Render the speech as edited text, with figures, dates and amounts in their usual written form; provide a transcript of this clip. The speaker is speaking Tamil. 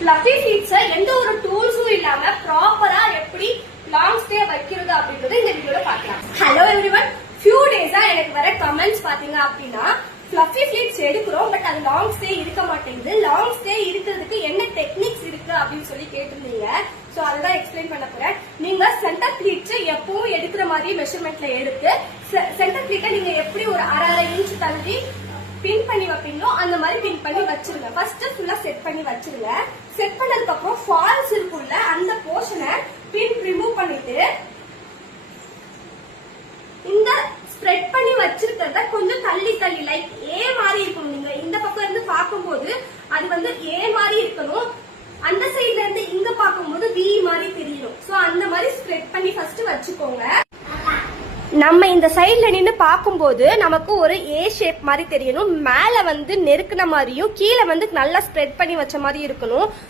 ஃப்ளஃபி சீட்ஸ் எந்த ஒரு டூல்ஸும் இல்லாம ப்ராப்பரா எப்படி லாங் ஸ்டே வைக்கிறது அப்படின்றது இந்த வீடியோல பார்க்கலாம். ஹலோ எவ்ரிவன், ஃபியூ டேஸா எனக்கு வர கமெண்ட்ஸ் பாத்தீங்க அப்படின்னா ஃப்ளஃபி சீட்ஸ் எடுக்கிறோம் பட் அது லாங் ஸ்டே இருக்க மாட்டேங்குது. லாங் ஸ்டே இருக்கிறதுக்கு என்ன டெக்னிக்ஸ் இருக்கு அப்படின்னு சொல்லி கேட்டிருந்தீங்க. சோ அதுதான் எக்ஸ்பிளைன் பண்ண போறேன். நீங்க சென்டர் பிளீட்ஸ் எப்பவும் எடுக்கிற மாதிரி மெஷர்மெண்ட்ல எடுத்து சென்டர் பிளீட்டை நீங்க எப்படி ஒரு அரை இன்ச் தள்ளி பின் பண்ணி வைப்பீங்களோ அந்த மாதிரி பின் பண்ணி வச்சிருங்க. ஃபர்ஸ்ட் ஃபுல்லா செட் பண்ணி வச்சிருங்க. செட் பண்ணதுக்கு அப்புறம் ஃபால்ஸ் இருக்குல்ல அந்த போர்ஷனை பின் ரிமூவ் பண்ணிட்டு இந்த ஸ்ப்ரெட் பண்ணி வச்சிருக்கிறத கொஞ்சம் தள்ளி தள்ளி லைக் ஏ மாதிரி இருக்கணும். நீங்க இந்த பக்கம் இருந்து பார்க்கும்போது அது வந்து ஏ மாதிரி இருக்கணும். அந்த சைட்ல இருந்து இங்க பார்க்கும்போது வி மாதிரி தெரியணும். சோ அந்த மாதிரி ஸ்ப்ரெட் பண்ணி ஃபர்ஸ்ட் வச்சுக்கோங்க. நம்ம இந்த சைட்ல நின்று பார்க்கும்போது நமக்கு ஒரு ஏ ஷேப் மாதிரி தெரியணும். மேல வந்து நெருக்கின மாதிரியும் கீழே வந்து நல்லா ஸ்ப்ரெட் பண்ணி வச்ச மாதிரி இருக்கணும்.